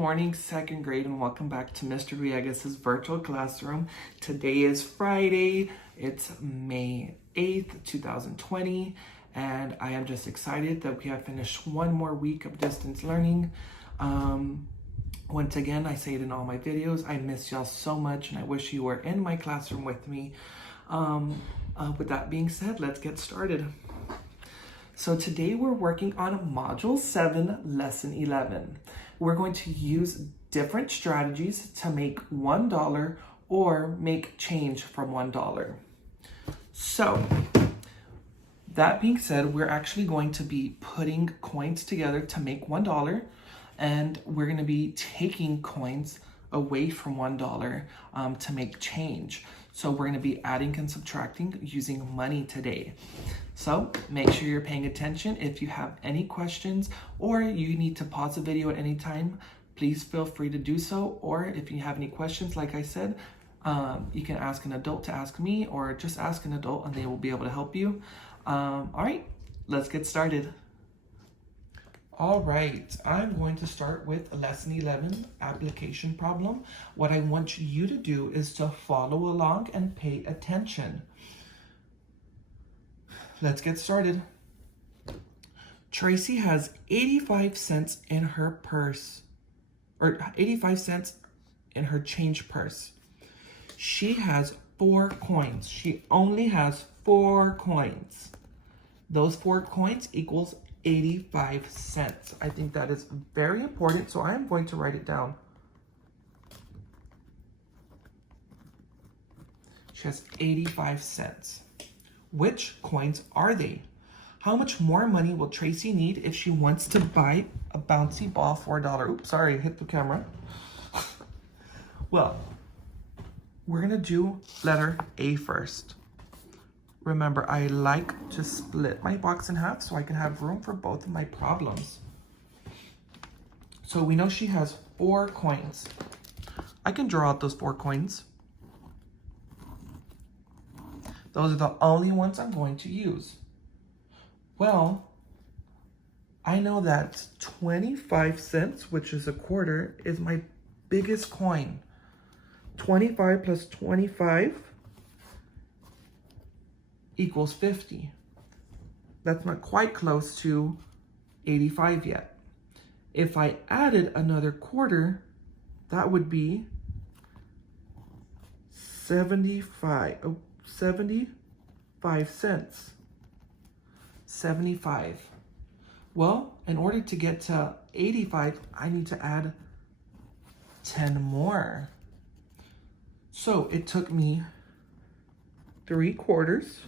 morning, second grade, and welcome back to Mr. Villegas' virtual classroom. Today is Friday. It's May 8th, 2020, and I am just excited that we have finished one more week of distance learning. Once again, I say it in all my videos, I miss y'all so much, and I wish you were in my classroom with me. With that being said, let's get started. So today we're working on Module 7, Lesson 11. We're going to use different strategies to make $1 or make change from $1. So that being said, we're actually going to be putting coins together to make $1, and we're going to be taking coins away from $1 to make change. So we're going to be adding and subtracting using money today. So make sure you're paying attention. If you have any questions or you need to pause the video at any time, please feel free to do so. Or if you have any questions, like I said, you can ask an adult to ask me, or just ask an adult and they will be able to help you. All right, let's get started. All right, I'm going to start with Lesson 11, Application Problem. What I want you to do is to follow along and pay attention. Let's get started. Tracy has 85 cents in her purse, or 85 cents in her change purse. She has 4 coins. She only has 4 coins. Those 4 coins equals 85 cents. I think that is very important, so I am going to write it down. She has 85 cents. Which coins are they? How much more money will Tracy need if she wants to buy a bouncy ball for $1? Oops, sorry, I hit the camera. Well, we're gonna do letter A first. Remember, I like to split my box in half so I can have room for both of my problems. So we know she has 4 coins. I can draw out those 4 coins. Those are the only ones I'm going to use. Well, I know that 25 cents, which is a quarter, is my biggest coin. 25 plus 25 equals 50. That's not quite close to 85 yet. If I added another quarter, that would be 75 cents. 75. Well, in order to get to 85, I need to add 10 more. So it took me 3 quarters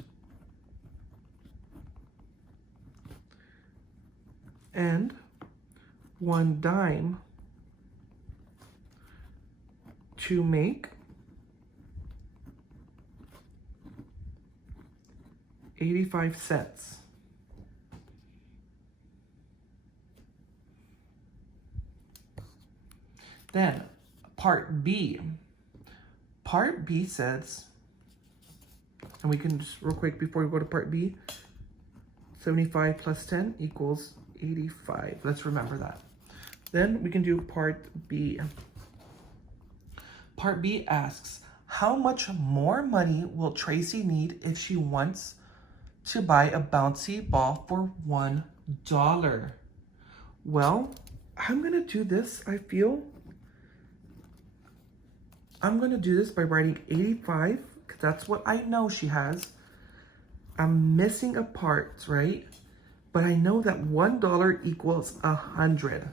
and 1 dime to make 85 cents. Then part B. Part B says, and we can just real quick before we go to part B, 75 plus 10 equals 85. Let's remember that. Then we can do part B. Part B asks, how much more money will Tracy need if she wants to buy a bouncy ball for $1? Well, I'm gonna do this, I'm gonna do this by writing 85, because that's what I know she has. I'm missing a part, right? But I know that $1 equals 100.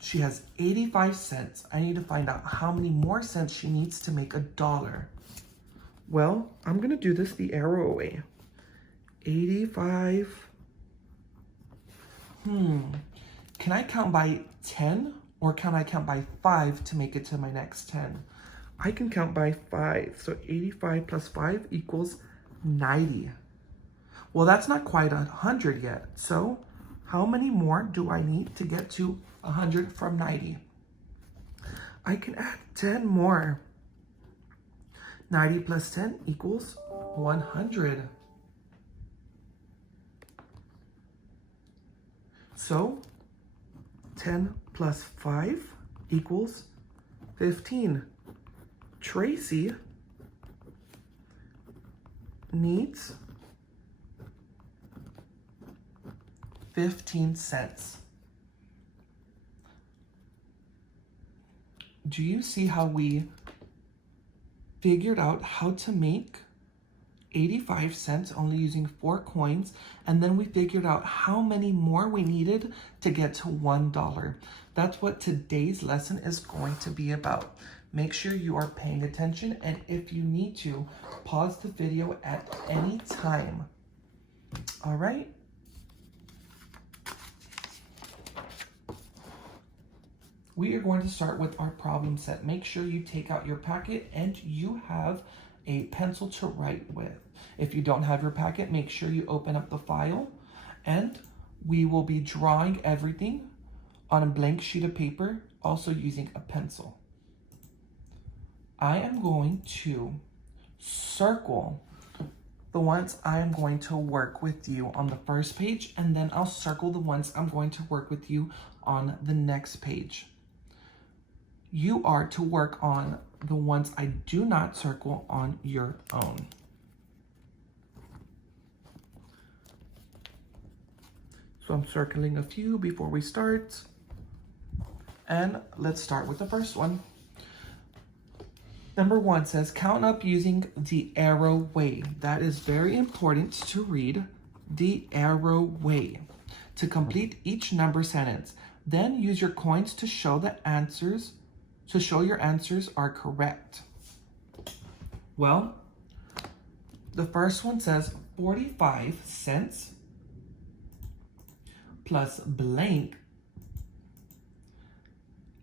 She has 85 cents. I need to find out how many more cents she needs to make $1. Well, I'm gonna do this the arrow way. 85. Can I count by 10 or can I count by 5 to make it to my next 10? I can count by 5. So 85 plus 5 equals 90. Well, that's not quite 100 yet. So how many more do I need to get to 100 from 90? I can add 10 more. 90 plus 10 equals 100. So 10 plus 5 equals 15. Tracy needs 15 cents. Do you see how we figured out how to make 85 cents only using 4 coins, and then we figured out how many more we needed to get to $1. That's what today's lesson is going to be about. Make sure you are paying attention, and if you need to, pause the video at any time. All right? We are going to start with our problem set. Make sure you take out your packet and you have a pencil to write with. If you don't have your packet, make sure you open up the file, and we will be drawing everything on a blank sheet of paper, also using a pencil. I am going to circle the ones I am going to work with you on the first page, and then I'll circle the ones I'm going to work with you on the next page. You are to work on the ones I do not circle on your own. So I'm circling a few before we start. And let's start with the first one. Number 1 says, count up using the arrow way. That is very important to read, the arrow way, to complete each number sentence. Then use your coins to show the answers, to show your answers are correct. Well, the first one says 45 cents plus blank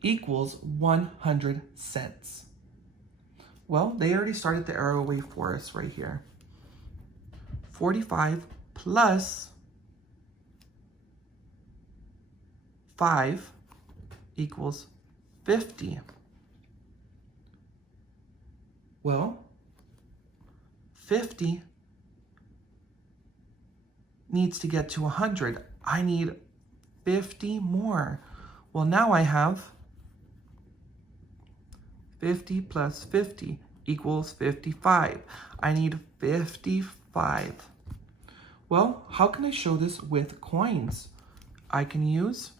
equals 100 cents. Well, they already started the arrow way for us right here. 45 plus 5 equals 50. Well, 50 needs to get to 100. I need 50 more. Well, now I have 50 plus 50 equals 55. I need 55. Well, how can I show this with coins? I can use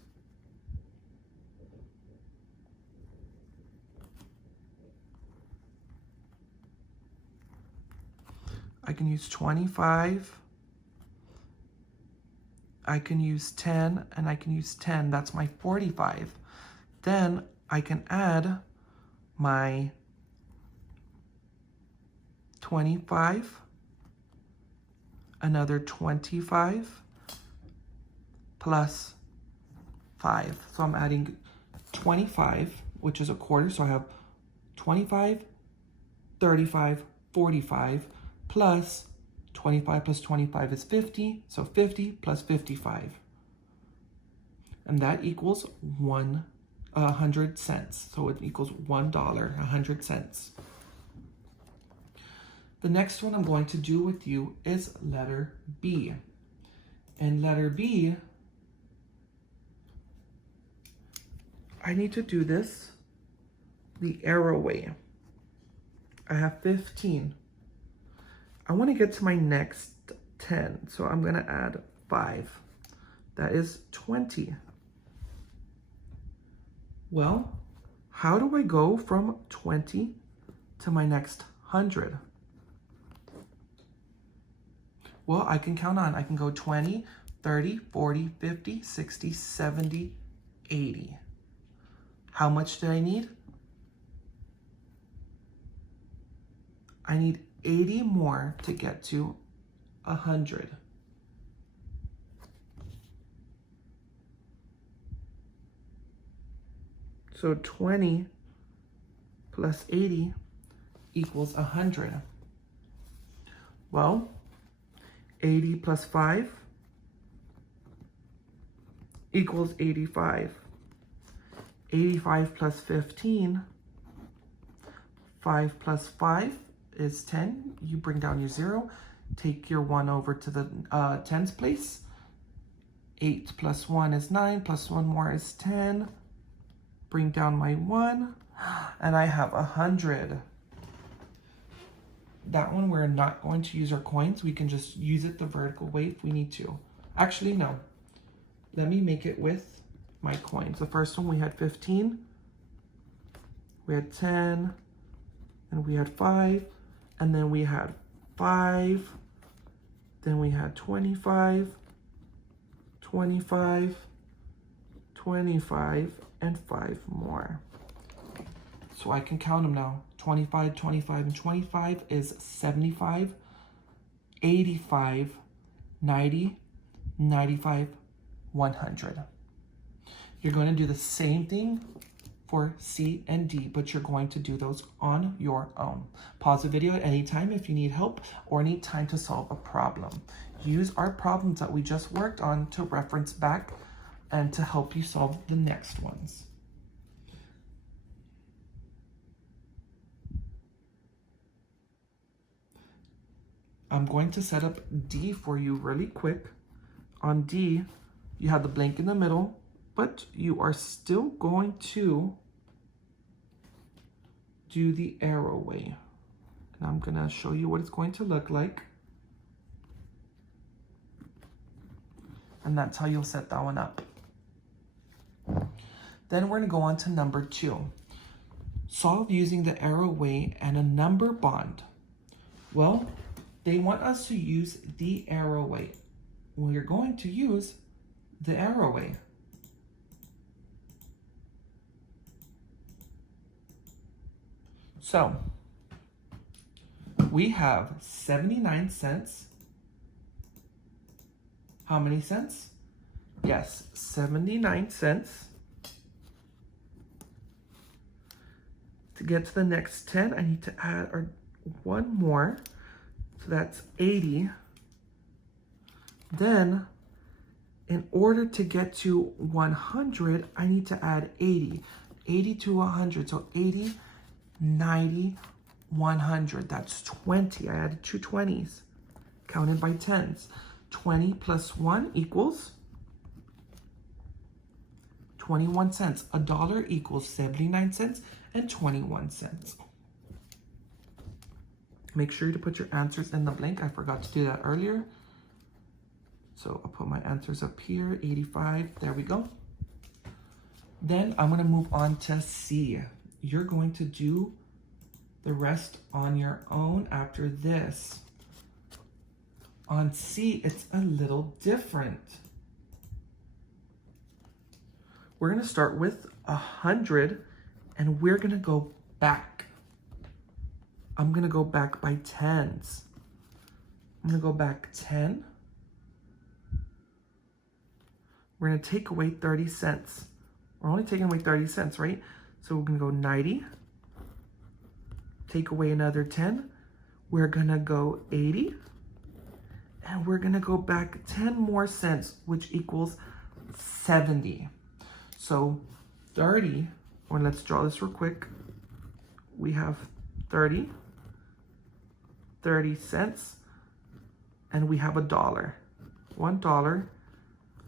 I can use 25, I can use 10, and I can use 10. That's my 45. Then I can add my 25, another 25, plus 5. So I'm adding 25, which is a quarter. So I have 25, 35, 45, plus 25 plus 25 is 50. So 50 plus 55. And that equals 100 cents. So it equals $1, 100 cents. The next one I'm going to do with you is letter B. And letter B, I need to do this the arrow way. I have 15. I want to get to my next 10, so I'm going to add 5. That is 20. Well, how do I go from 20 to my next 100? Well, I can count on. I can go 20, 30, 40, 50, 60, 70, 80. How much do I need? I need 80 more to get to 100. So 20 plus 80 equals 100. Well, 80 plus 5 equals 85. 85 plus 15, 5 plus 5 is 10. You bring down your 0, take your 1 over to the tens place, 8 plus 1 is 9, plus 1 more is 10. Bring down my 1, and I have 100. That one we're not going to use our coins. We can just use it the vertical way if we need to. Actually, no. Let me make it with my coins. The first one we had 15, we had 10, and we had 5, and then we had 5, then we had 25, 25, 25, and 5 more. So I can count them now. 25, 25, and 25 is 75, 85, 90, 95, 100. You're going to do the same thing for C and D, but you're going to do those on your own. Pause the video at any time if you need help or need time to solve a problem. Use our problems that we just worked on to reference back and to help you solve the next ones. I'm going to set up D for you really quick. On D, you have the blank in the middle, but you are still going to do the arrow way. And I'm gonna show you what it's going to look like. And that's how you'll set that one up. Then we're gonna go on to number 2. Solve using the arrow way and a number bond. Well, they want us to use the arrow way. Well, you're going to use the arrow way. So, we have 79 cents. How many cents? Yes, 79 cents. To get to the next 10, I need to add one more. So that's 80. Then, in order to get to 100, I need to add 80. 80 to 100, so 80, 90, 100. That's 20. I added 2 20s, counted by tens. 20 plus 1 equals 21 cents. $1 equals 79 cents and 21 cents. Make sure to put your answers in the blank. I forgot to do that earlier. So I'll put my answers up here, 85, there we go. Then I'm gonna move on to C. You're going to do the rest on your own after this. On C, it's a little different. We're gonna start with 100 and we're gonna go back. I'm gonna go back by tens. I'm gonna go back 10. We're gonna take away 30 cents. We're only taking away 30 cents, right? So we're gonna go 90. Take away another 10. We're gonna go 80. And we're gonna go back 10 more cents, which equals 70. So 30, or let's draw this real quick. We have 30 cents, and we have $1. $1.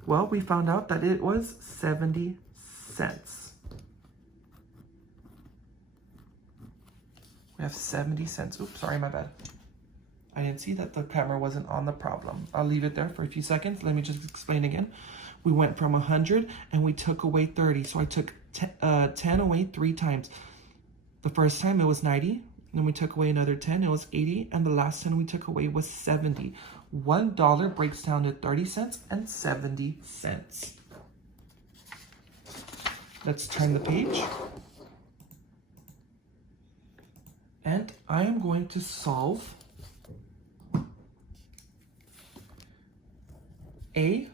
Well, we found out that it was 70 cents. We have 70 cents. Oops, sorry, my bad. I didn't see that the camera wasn't on the problem. I'll leave it there for a few seconds. Let me just explain again. We went from 100 and we took away 30. So I took 10 away 3 times. The first time it was 90. Then we took away another 10, it was 80. And the last 10 we took away was 70. $1 breaks down to 30 cents and 70 cents. Let's turn the page. And I am going to solve A,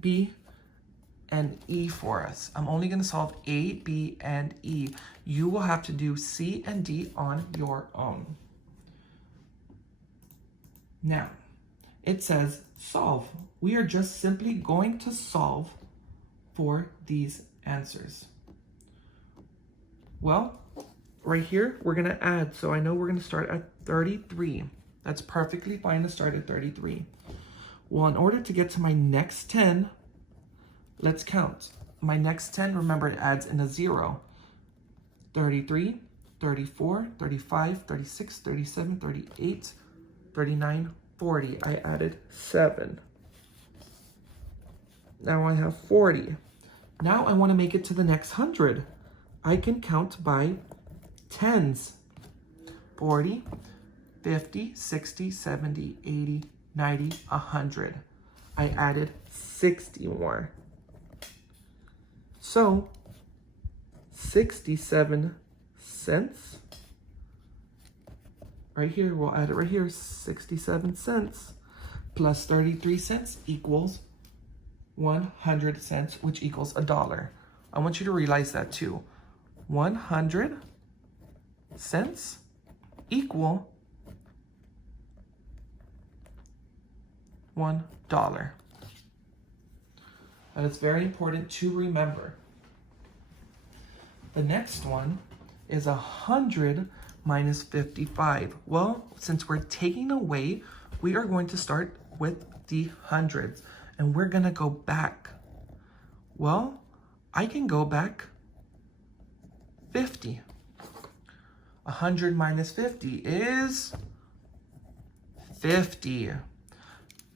B, and E for us. I'm only going to solve A, B, and E. You will have to do C and D on your own. Now, it says solve. We are just simply going to solve for these answers. Well, right here, we're going to add. So I know we're going to start at 33. That's perfectly fine to start at 33. Well, in order to get to my next 10, let's count. My next 10, remember, it adds in a 0. 33, 34, 35, 36, 37, 38, 39, 40. I added 7. Now I have 40. Now I want to make it to the next 100. I can count by tens. 40, 50, 60, 70, 80, 90, 100. I added 60 more. So, 67 cents. Right here, we'll add it right here, 67 cents plus 33 cents equals 100 cents, which equals $1. I want you to realize that too. 100 cents equal $1. And it's very important to remember. The next one is 100 minus 55. Well, since we're taking away, we are going to start with the hundreds, and we're gonna go back. Well, I can go back 50. 100 minus 50 is 50.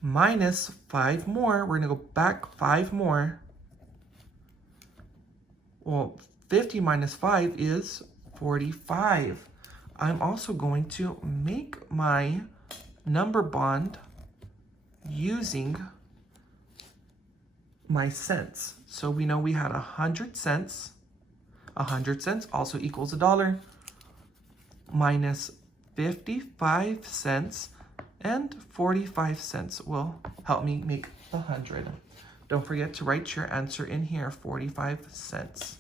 Minus 5 more, we're gonna go back 5 more. Well, 50 minus 5 is 45. I'm also going to make my number bond using my cents. So we know we had 100 cents. 100 cents also equals $1. Minus 55 cents and 45 cents will help me make the 100. Don't forget to write your answer in here, 45 cents.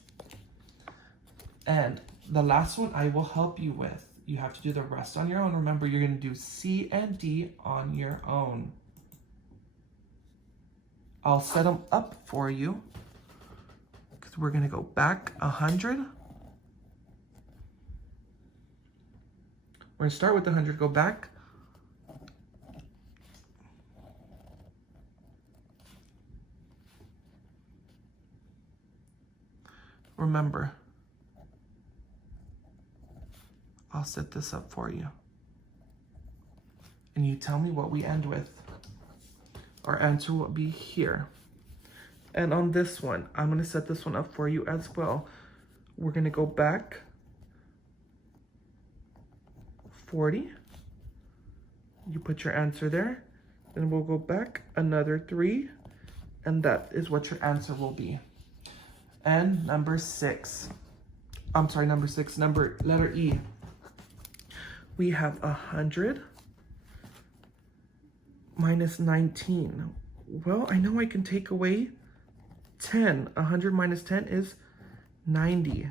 And the last one I will help you with. You have to do the rest on your own. Remember, you're going to do C and D on your own. I'll set them up for you because we're going to go back 100. We're going to start with the 100, go back. Remember, I'll set this up for you. And you tell me what we end with. Our answer will be here. And on this one, I'm going to set this one up for you as well. We're going to go back 40. You put your answer there. Then we'll go back another 3. And that is what your answer will be. And letter E. We have 100 minus 19. Well, I know I can take away 10. 100 minus 10 is 90.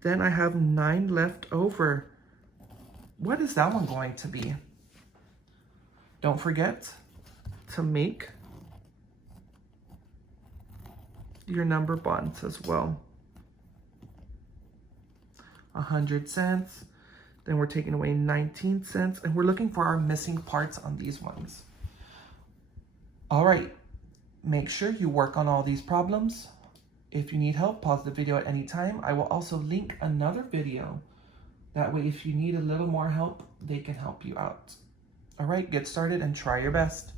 Then I have 9 left over. What is that one going to be? Don't forget to make your number bonds as well. 100 cents. Then we're taking away 19 cents. And we're looking for our missing parts on these ones. All right. Make sure you work on all these problems. If you need help, pause the video at any time. I will also link another video. That way, if you need a little more help, they can help you out. All right, get started and try your best.